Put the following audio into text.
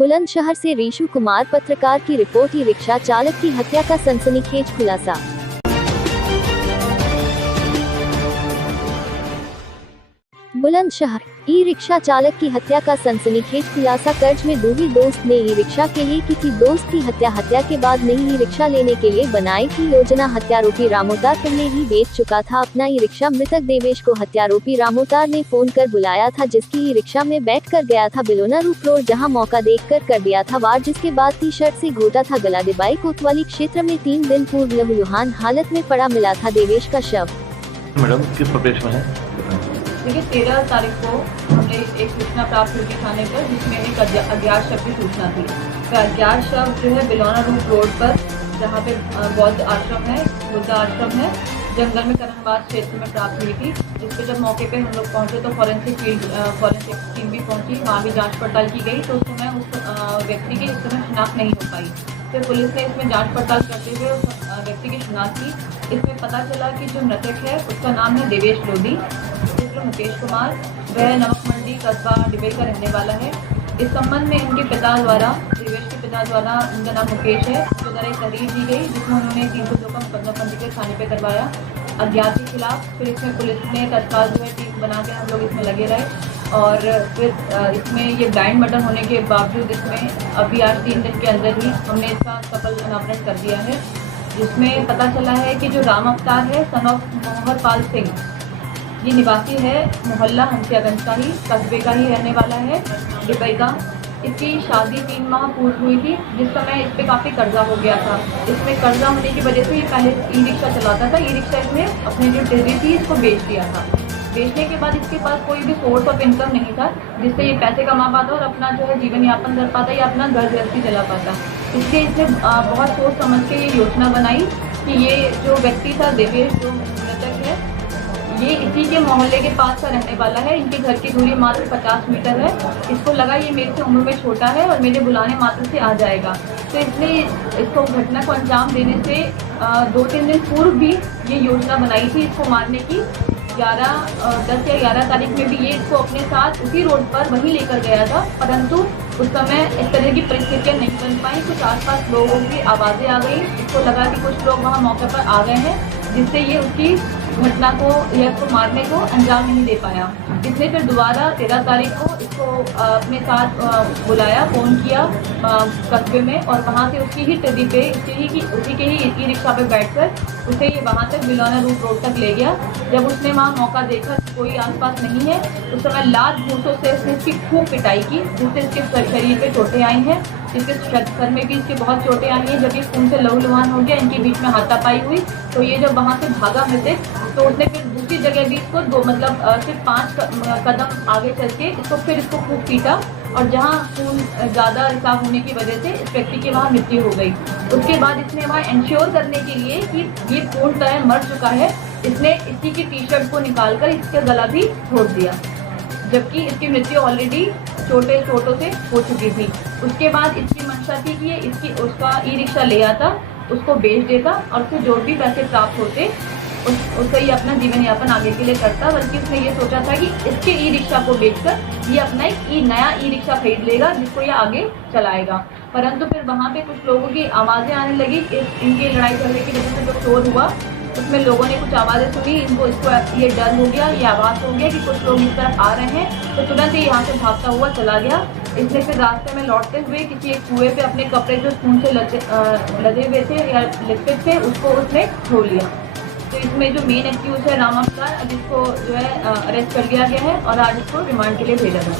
बुलंदशहर से रीशु कुमार पत्रकार की रिपोर्ट। ई रिक्शा चालक की हत्या का सनसनीखेज खुलासा। बुलंदशहर ई रिक्शा चालक की हत्या का सनसनीखेज खुलासा। कर्ज में डूबी दोस्त ने ई रिक्शा के लिए की थी दोस्त की हत्या के बाद नहीं ई रिक्शा लेने के लिए बनाई थी योजना। हत्यारोपी रामोतार पहले ही बेच चुका था अपना ई रिक्शा। मृतक देवेश को हत्यारोपी रामोतार ने फोन कर बुलाया था, जिसकी ई रिक्शा में बैठ कर गया था बिलोना रूप रोड, जहाँ मौका देख कर दिया था वार, जिसके बाद टी शर्ट से घोटा था गला। दिबाई कोतवाली क्षेत्र में 3 दिन पूर्व लहूलुहान हालत में पड़ा मिला था देवेश का शव। मैडम किस प्रदेश में है? देखिए 13 तारीख को हमने एक सूचना प्राप्त हुई थी थाने पर, जिसमें एक अज्ञात शव की सूचना थी। तो अज्ञात शव जो है बिलोना रूप रोड पर, जहाँ पे बौद्ध आश्रम है, बुद्ध आश्रम है, जंगल में करनबाग क्षेत्र में प्राप्त हुई थी। जिसपे जब मौके पे हम लोग पहुँचे तो फॉरेंसिक टीम भी पहुँची, वहाँ भी जाँच पड़ताल की गई। तो उस समय उस व्यक्ति की इस समय शिनाख्त नहीं हो पाई। फिर पुलिस ने इसमें जाँच पड़ताल करते हुए उस व्यक्ति की शिनाख्त की। इसमें पता चला कि जो मृतक है उसका नाम है देवेश लोधी, मुकेश कुमार। वह नमक मंडी कस्बा डिबई का रहने वाला है। इस संबंध में इनके पिता द्वारा, देवेश के पिता द्वारा, उनका नाम मुकेश है, उसके द्वारा एक तहरीर दी गई, जिसमें उन्होंने 302 का मुकदमा पंजीकृत थाने पे करवाया अज्ञात के खिलाफ। फिर इसमें पुलिस ने तत्काल जो है टीम बना के हम लोग इसमें लगे रहे। और फिर इसमें ये ब्लाइंड मर्डर होने के बावजूद इसमें अभी आज 3 दिन के अंदर ही हमने इसका सफल अनावरण कर दिया है। जिसमें पता चला है कि जो राम अवतार है, सन ऑफ मोहर पाल सिंह, ये निवासी है मोहल्ला हंसियागंज का ही, कस्बे का ही रहने वाला है, दुबई का। इसकी शादी 3 माह पूर्व हुई थी, जिस समय इस पे काफ़ी कर्जा हो गया था। इसमें कर्जा होने की वजह से ये पहले ई रिक्शा चलाता था। ई रिक्शा इसने अपनी जो डिग्री थी इसको बेच दिया था। बेचने के बाद इसके पास कोई भी सोर्स ऑफ इनकम नहीं था, जिससे ये पैसे कमा पाता और अपना जो है जीवन यापन कर पाता या अपना घर गृहस्थी चला पाता। इसलिए इसने बहुत सोच समझ के ये योजना बनाई कि ये जो व्यक्ति था देवेश, जो मृतक है, ये इसी के मोहल्ले के पास का रहने वाला है। इनके घर की दूरी मात्र 50 मीटर है। इसको लगा ये मेरे से उम्र में छोटा है और मेरे बुलाने मात्र से आ जाएगा। तो इसने इसको घटना को अंजाम देने से 2-3 दिन पूर्व भी ये योजना बनाई थी इसको मारने की। 10 या 11 तारीख में भी ये इसको अपने साथ उसी रोड पर वहीं लेकर गया था, परंतु उस समय इस तरह की परिस्थितियाँ नहीं बन पाई। कुछ आसपास लोगों की आवाज़ें आ गई, इसको लगा कि कुछ लोग वहाँ मौके पर आ गए हैं, जिससे ये उसकी घटना को या इसको मारने को अंजाम नहीं दे पाया। इसने फिर दोबारा 13 तारीख को इसको अपने साथ बुलाया, फ़ोन किया कस्बे में, और वहाँ से उसकी ही टिड्डी पे उसी के ही ई रिक्शा पे बैठकर उसे ये वहाँ तक बिलोना रूप रोड तक ले गया। जब उसने वहाँ मौका देखा कोई आसपास नहीं है, उस समय लात घूंसों से उसने इसकी खूब पिटाई की, जिससे इसके शरीर पे चोटें आई हैं। इसके सर में भी इसके बहुत चोटें आई हैं। जब ये खून से लहूलुहान हो गया, इनके बीच में हाथापाई हुई, तो ये जब वहाँ से भागा मृतक, तो उसने फिर दूसरी जगह भी इसको सिर्फ 5 कदम आगे चल के इसको खूब पीटा, और जहाँ खून ज़्यादा रिसाव होने की वजह से इस व्यक्ति की वहाँ मृत्यु हो गई। उसके बाद इसने वहाँ इंश्योर करने के लिए कि ये पूर्णतः मर चुका है, इसने इसी की टी शर्ट को निकाल कर इसका गला भी तोड़ दिया, जबकि इसकी मृत्यु ऑलरेडी चोटों से हो चुकी थी। उसके बाद इसकी मंशा थी कि उसका ई रिक्शा ले आता, उसको बेच देता और उससे जो भी पैसे प्राप्त होते उससे ये अपना जीवन यापन आगे के लिए करता। बल्कि उसने ये सोचा था कि इसके ई रिक्शा को बेचकर ये अपना एक नया ई रिक्शा खरीद लेगा, जिसको ये आगे चलाएगा। परंतु फिर वहाँ पे कुछ लोगों की आवाज़ें आने लगी। इनके लड़ाई झगड़े की वजह से जो शोर हुआ, उसमें लोगों ने कुछ आवाज़ें सुनी, इसको ये डर हो गया, ये आवाज़ हो गया कि कुछ लोग इस तरफ आ रहे हैं, तो तुरंत ही यहाँ से भागता हुआ चला गया। इसने फिर रास्ते में लौटते हुए किसी एक कुएं पे अपने कपड़े जो खून से लदे हुए थे या लिपस्टिक थे, उसको उसने धो लिया। तो इसमें जो मेन एक्यूज है राम अवतार, अब इसको जो है अरेस्ट कर लिया गया है और आज इसको रिमांड के लिए भेजा गया।